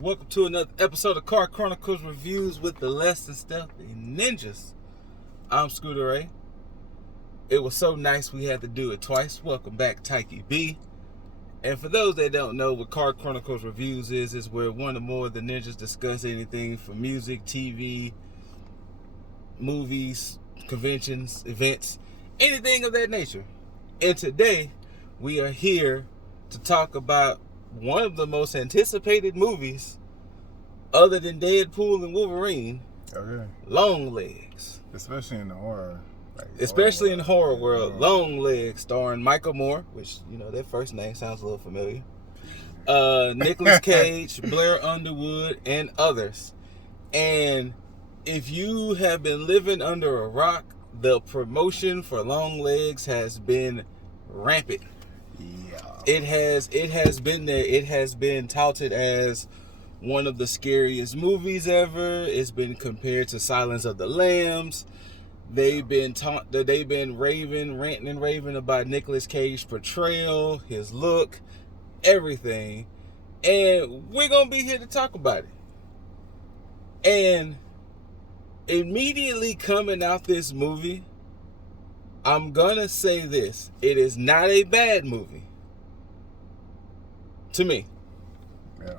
Welcome to another episode of Chronicles Reviews with the Less Than Stealthy Ninjas. I'm Scooter Ray. It was so nice we had to do it twice. Welcome back, Tikey B. And for those that don't know what Chronicles Reviews is where one or more of the ninjas discuss anything from music, TV, movies, conventions, events, anything of that nature. And today, we are here to talk about one of the most anticipated movies other than Deadpool and Wolverine. Okay. Longlegs. Especially in the horror. Especially in the horror world. Longlegs, starring Michael Moore, which, you know, that first name sounds a little familiar. Nicolas Cage, Blair Underwood, and others. And if you have been living under a rock, the promotion for Longlegs has been rampant. Yeah. It has been there. It has been touted as one of the scariest movies ever. It's been compared to Silence of the Lambs. They've been ranting and raving about Nicolas Cage's portrayal, his look, everything. And we're gonna be here to talk about it. And immediately coming out this movie, I'm gonna say this: it is not a bad movie. To me. Yeah.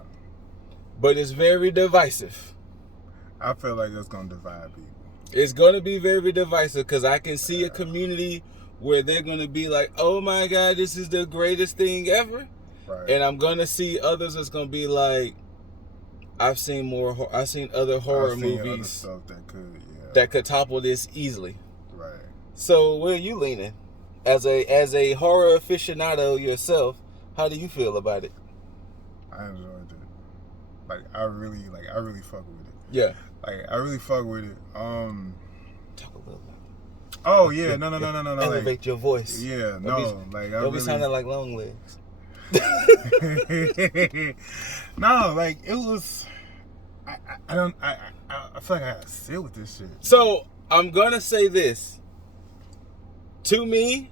But it's very divisive. I feel like it's going to divide people. It's going to be very divisive because I can see a community where they're going to be like, oh my God, this is the greatest thing ever. Right. And I'm going to see others that's going to be like, I've seen other horror movies other stuff that could topple this easily. Right. So where are you leaning? As a horror aficionado yourself, how do you feel about it? I enjoyed it. I really fuck with it. Yeah. I really fuck with it. Talk a little louder. Oh yeah, no. Elevate your voice. Yeah, Don't be sounding like Longlegs. No, it was. I feel like I gotta sit with this shit. So I'm gonna say this. To me,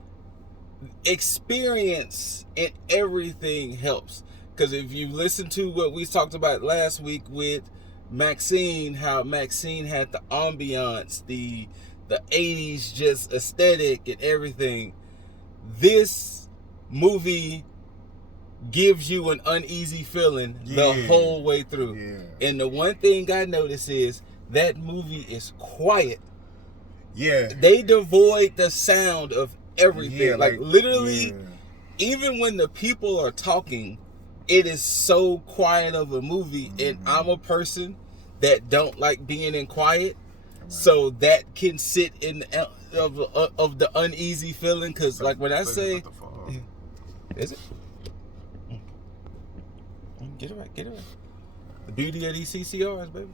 experience in everything helps. Because if you listen to what we talked about last week with Maxine, how Maxine had the ambiance, the 80s just aesthetic and everything, this movie gives you an uneasy feeling the whole way through. Yeah. And the one thing I notice is that movie is quiet. Yeah. They devoid the sound of everything. Literally, even when the people are talking, it is so quiet of a movie. Mm-hmm. And I'm a person that don't like being in quiet. Right. So that can sit in of the uneasy feeling. Because when I say... Is it? Get it right. The beauty of these CCRs, baby.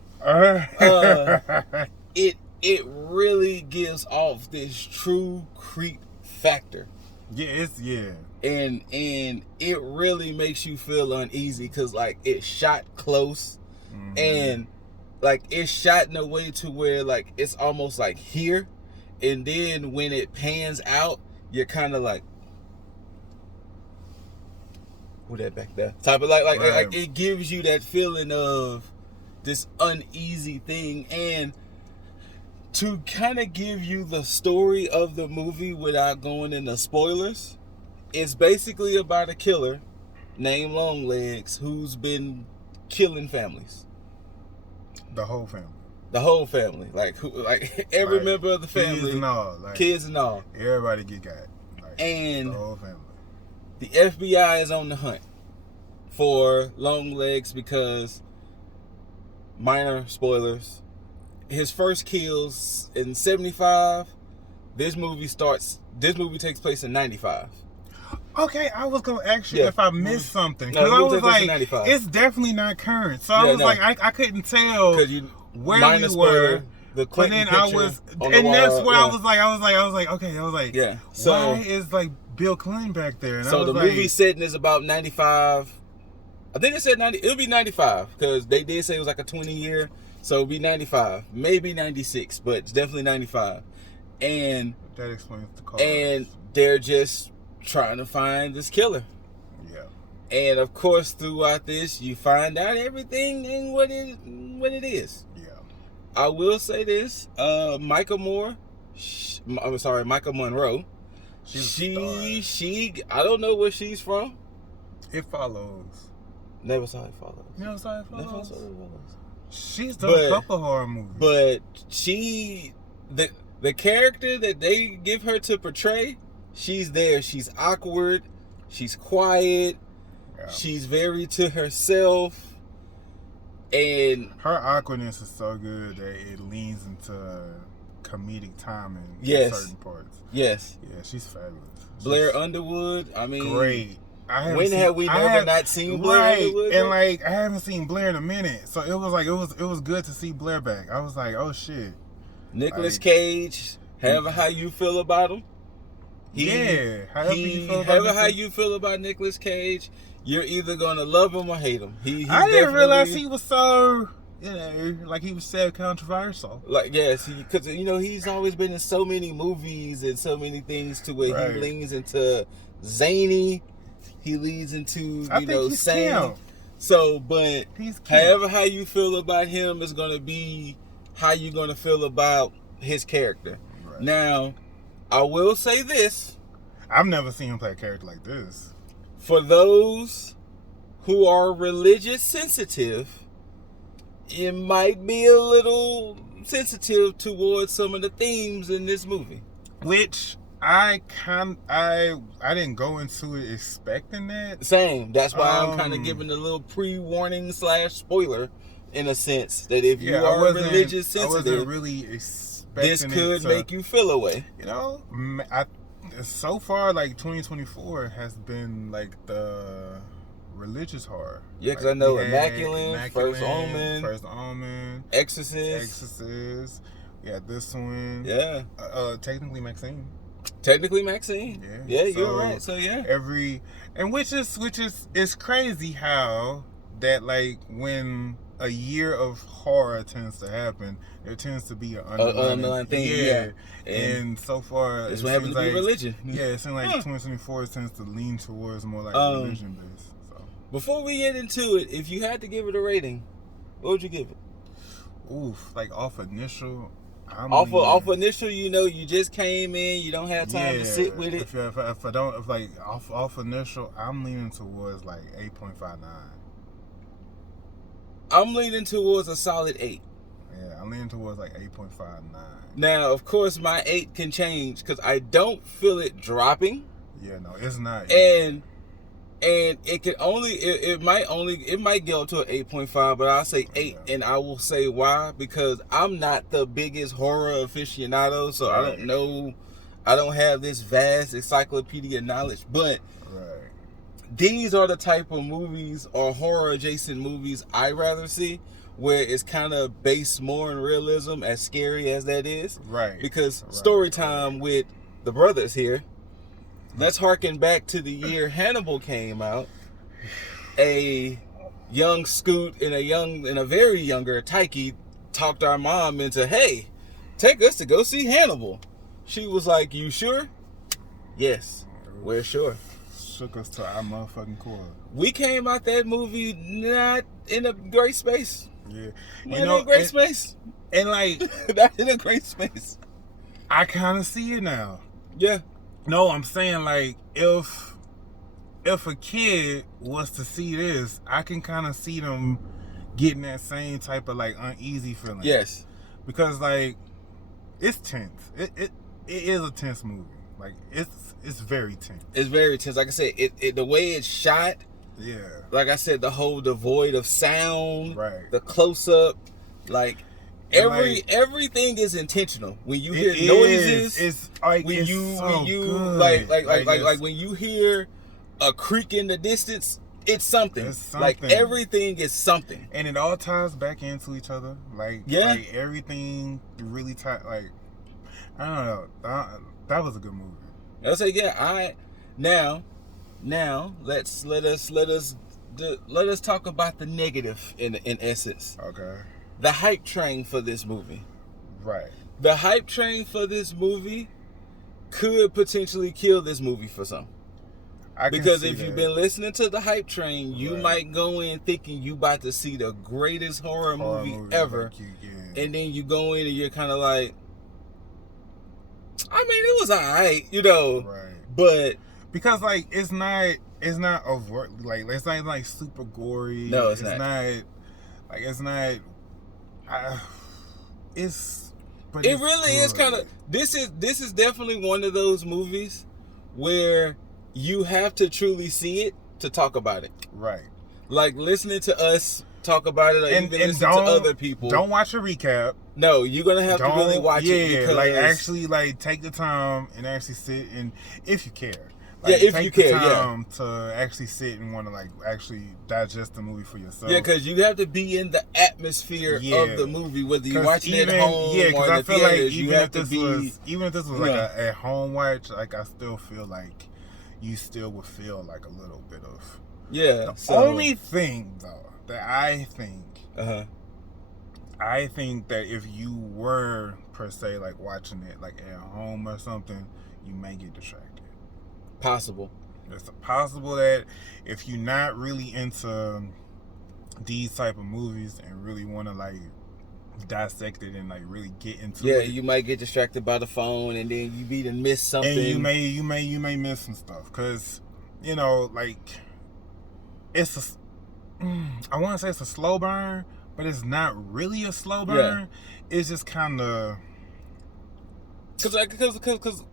It really gives off this true creep factor. Yeah, And it really makes you feel uneasy because it's shot close. Mm-hmm. And it's shot in a way to where it's almost here, and then when it pans out, you're kind of like, who that back there? Type of right. It gives you that feeling of this uneasy thing. And to kind of give you the story of the movie without going into spoilers, it's basically about a killer named Longlegs who's been killing families. The whole family. Every member of the family. Kids and all. Everybody get got. And the whole family. The FBI is on the hunt for Longlegs because, minor spoilers, his first kills in 75. This movie takes place in 95. Okay, I was gonna ask you if I missed something, because I was it's definitely not current. So I was I couldn't tell where we were. The but then I was, and that's where I was okay. So why is Bill Clinton back there? And so the movie setting is about 95. I think they said 90. It'll be 95 because they did say it was a 20-year. So it'll be 95, maybe 96, but it's definitely 95. And that explains the cause. And they're just trying to find this killer. Yeah. And of course, throughout this, you find out everything and what it is. Yeah. I will say this: Michael Monroe. She. I don't know where she's from. It Follows. Never saw It Follows. Never saw It Follows. Never saw It Follows. She's done a couple horror movies. But the character that they give her to portray, she's there. She's awkward. She's quiet. Yeah. She's very to herself. And her awkwardness is so good that it leans into comedic timing in certain parts. Yes. Yeah, she's fabulous. Blair Underwood, I mean... Great. When have we not seen Blair Underwood? And like, I haven't seen Blair in a minute. So it was like, it was good to see Blair back. I was like, oh shit. Nicolas Cage, however how you feel about him. However how you feel about Nicolas Cage, you're either gonna love him or hate him. I didn't realize he was so, like he was so controversial. Like, yes, because he's always been in so many movies and so many things to where he leans into zany. He leads into saying. So, but however how you feel about him is gonna be how you're gonna feel about his character. Right. Now, I will say this. I've never seen him play a character like this. For those who are religious sensitive, it might be a little sensitive towards some of the themes in this movie. Which I didn't go into it expecting that. Same. That's why I'm kind of giving a little pre-warning / spoiler, in a sense, that if you are religious sensitive, I wasn't really expecting this could make you feel away. So far, like 2024 has been like the religious horror. Yeah, because I know Immaculate, First Omen, Exorcist. Yeah, this one. Yeah. Technically Maxine. Yeah, you're right. So yeah. Which is crazy how that, like, when a year of horror tends to happen, there tends to be an underlying thing. Yeah. And so far, it's what happens to be religion. Yeah, it seems like 2024 tends to lean towards more like religion based. So before we get into it, if you had to give it a rating, what would you give it? Oof, like off initial. Off initial, you just came in, you don't have time to sit with it. If off initial, I'm leaning towards like 8.59. I'm leaning towards a solid 8. Yeah, I'm leaning towards like 8.59. Now, of course, my 8 can change because I don't feel it dropping. Yeah, no, it's not. And it could only it might go up to an 8.5, but I'll say 8, and I will say why, because I'm not the biggest horror aficionado, so I don't know, I don't have this vast encyclopedia knowledge, but these are the type of movies or horror adjacent movies I rather see, where it's kind of based more in realism, as scary as that is. Right. Because story time with the brothers here. Let's harken back to the year Hannibal came out. A young Scoot and a very younger Tikey talked our mom into, hey, take us to go see Hannibal. She was like, you sure? Yes, we're sure. Shook us to our motherfucking core. We came out that movie not in a great space. Yeah. Not in a great space. And like, not in a great space. I kind of see it now. Yeah. No, I'm saying, like, if a kid was to see this, I can kind of see them getting that same type of, like, uneasy feeling. Yes. Because, like, it's tense. It is a tense movie. Like, it's very tense. It's very tense. Like I said, the way it's shot. Yeah. Like I said, the whole devoid of sound. Right. The close up. Like, everything is intentional. When you hear noises, it's like when you hear a creak in the distance, it's something. Like, everything is something, and it all ties back into each other. Like, like everything really tied. Like, I don't know. That was a good movie. I'll say now let us talk about the negative in essence. Okay. The hype train for this movie. Right. The hype train for this movie could potentially kill this movie for some. Because if you've been listening to the hype train, you might go in thinking you about to see the greatest horror movie ever. And then you go in and you're kind of like, I mean, it was alright, you know. Right. But because like it's not overt, like it's not like super gory. No, it's not. Like it's not. It's. But it really is kind of. This is definitely one of those movies where you have to truly see it to talk about it. Right. Like listening to us talk about it, or even listen to other people. Don't watch a recap. No, you're gonna have to really watch it. Yeah, like actually, like take the time and actually sit and if you care. Like, if you care, to actually sit and want to like actually digest the movie for yourself. Yeah, because you have to be in the atmosphere of the movie, whether you're watching it at home or in the theaters. Like even if this was like a home watch, like I still feel like you still would feel like a little bit of. Yeah. The only thing though that I think that if you were per se like watching it like at home or something, you may get distracted. Possible. It's possible that if you're not really into these type of movies and really want to like dissect it and like really get into it. Yeah, you might get distracted by the phone and then you be to miss something. And you may miss some stuff because you know like it's I want to say it's a slow burn, but it's not really a slow burn. Yeah. It's just kind of because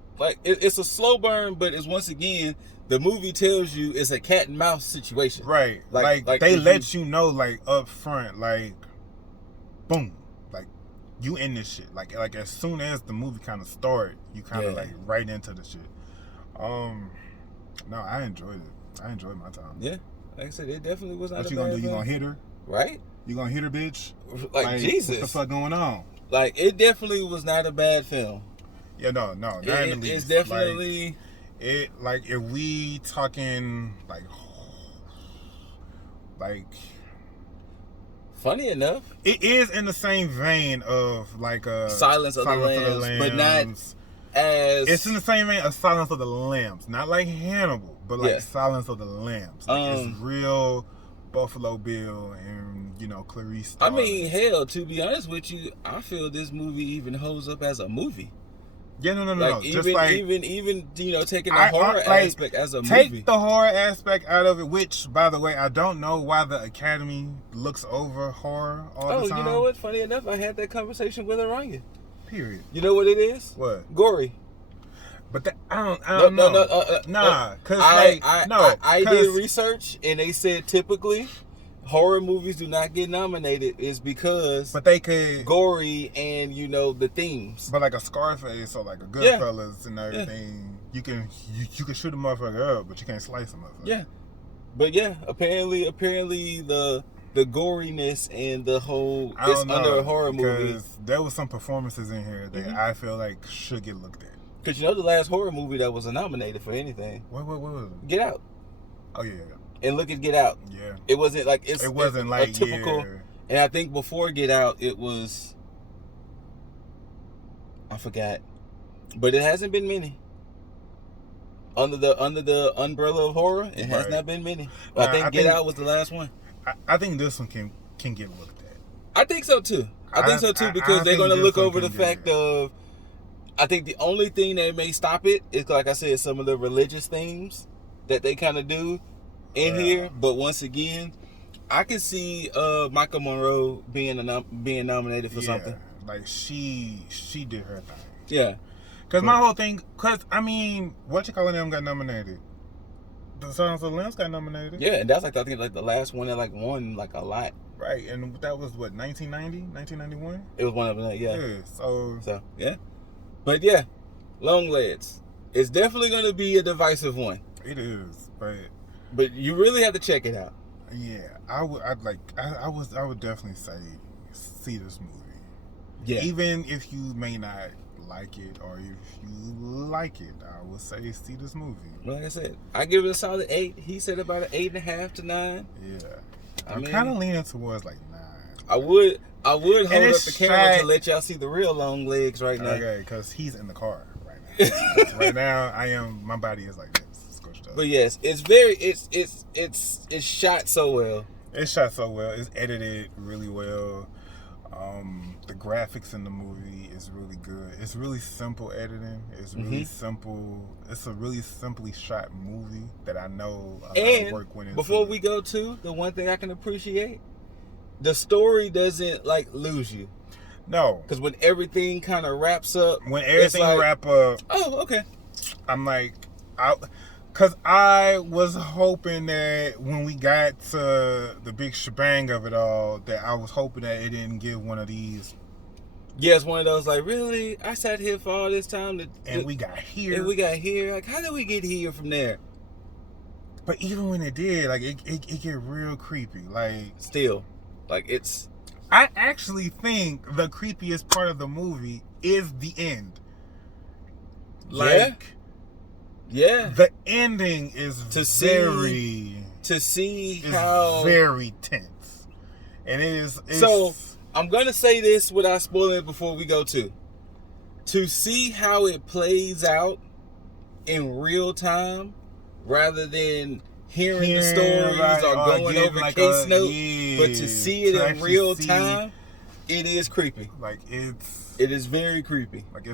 it's a slow burn, but it's once again the movie tells you it's a cat and mouse situation. Right. Like they let you know like up front, like boom, like you in this shit. Like as soon as the movie kind of start, you kind of like right into the shit. No, I enjoyed it. I enjoyed my time. Yeah. Like I said, it definitely was not. What you gonna do? You gonna hit her? Right? You gonna hit her, bitch? Like Jesus, what the fuck going on? Like it definitely was not a bad film. Yeah, no, not in the least. It's definitely like if we talking like funny enough, it is in the same vein of like Silence of the Lambs, but not as it's in the same vein of Silence of the Lambs, not like Hannibal, but like Silence of the Lambs. Like it's real Buffalo Bill and Clarice Starling. I mean, hell, to be honest with you, I feel this movie even holds up as a movie. Yeah, no. Like, Just even taking the horror aspect as a movie. Take the horror aspect out of it, which, by the way, I don't know why the Academy looks over horror all the time. Oh, you know what? Funny enough, I had that conversation with Aranya. Period. You know what it is? What? Gory. But I don't know. Nah, because I did research, and they said typically horror movies do not get nominated is because but they could gory and the themes. But like a Scarface or like a Goodfellas and everything, you can shoot a motherfucker up, but you can't slice a motherfucker. Yeah, but apparently the goriness and the whole under a horror movie. Because there was some performances in here that I feel like should get looked at. Because the last horror movie that was nominated for anything. What was it? Get Out. Oh yeah. And look at Get Out. Yeah. It wasn't like it wasn't like a typical. Yeah. And I think before Get Out, it was. I forgot, but it hasn't been many. Under the umbrella of horror, it has not been many. I think Get Out was the last one. I think this one can get looked at. I think so too. I think so too because they're going to look over the fact of. I think the only thing that may stop it is, like I said, some of the religious themes that they kind of do in here. But once again, I can see Michael Monroe being nominated for something. Like she did her thing. Yeah. Because my whole thing, what you calling them got nominated. The Silence of the Lambs got nominated. Yeah, and that's I think the last one that won a lot. Right, and that was what 1990, 1991. It was one of them. Yeah. Yeah. So yeah. But yeah, Longlegs. It's definitely going to be a divisive one. It is, but you really have to check it out. Yeah, I would definitely say see this movie. Yeah. Even if you may not like it, or if you like it, I would say see this movie. Like I said, I give it a solid 8. He said about an 8.5 to 9. Yeah. I'm kind of leaning towards like 9. I would hold up the camera to let y'all see the real Longlegs right now. Okay, because he's in the car right now. Right now, my body is like this, squished But yes, it's shot so well. It's shot so well. It's edited really well. The graphics in the movie is really good. It's really simple editing. It's really simple. It's a really simply shot movie that I know a lot of work went into. Before we go to the one thing I can appreciate, the story doesn't like lose you. No, because when everything kind of wraps up, when everything wrap up, oh okay, I'm like, because I was hoping that when we got to the big shebang of it all, that I was hoping that it didn't give one of these. Yeah, it's one of those like, really? I sat here for all this time and we got here. And we got here. Like, how did we get here from there? But even when it did, like, it get real creepy. Like, still, like, it's. I actually think the creepiest part of the movie is the end. Like, yeah. The ending is very tense, and it's so. I'm gonna say this without spoiling it before we go to see how it plays out in real time, rather than hearing the stories or going over like case notes, but to see it in real time, it is creepy. Like it is very creepy. Like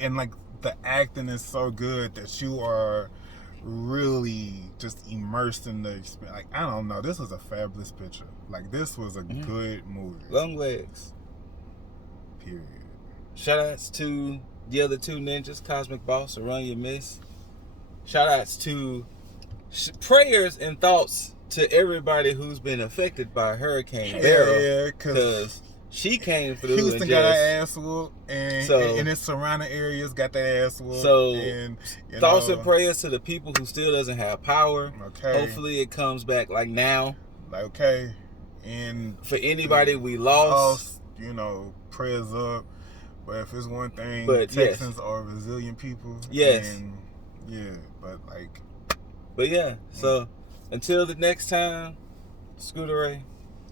and like the acting is so good that you are really just immersed in the experience. Like, I don't know, this was a fabulous picture. Like, this was a good movie. Longlegs. Period. Shout outs to the other two ninjas, Cosmic Boss, or Run Your Miss. Shout outs to prayers and thoughts to everybody who's been affected by Hurricane Beryl. Yeah, because she came through. Houston got her ass whooped, and its surrounding areas got their ass whooped. So, and thoughts and prayers to the people who still doesn't have power. Okay. Hopefully it comes back like now. Like, okay. And for anybody we lost, prayers up. But if it's one thing, Texans are resilient people. Yes. And yeah, But yeah, so until the next time, Scooter Ray,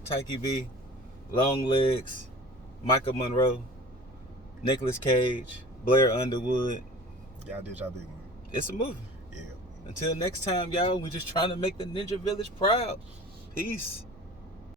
Tikey B, Longlegs, Michael Monroe, Nicolas Cage, Blair Underwood. Y'all did y'all big one. It's a movie. Yeah. Until next time, y'all, we just trying to make the Ninja Village proud. Peace.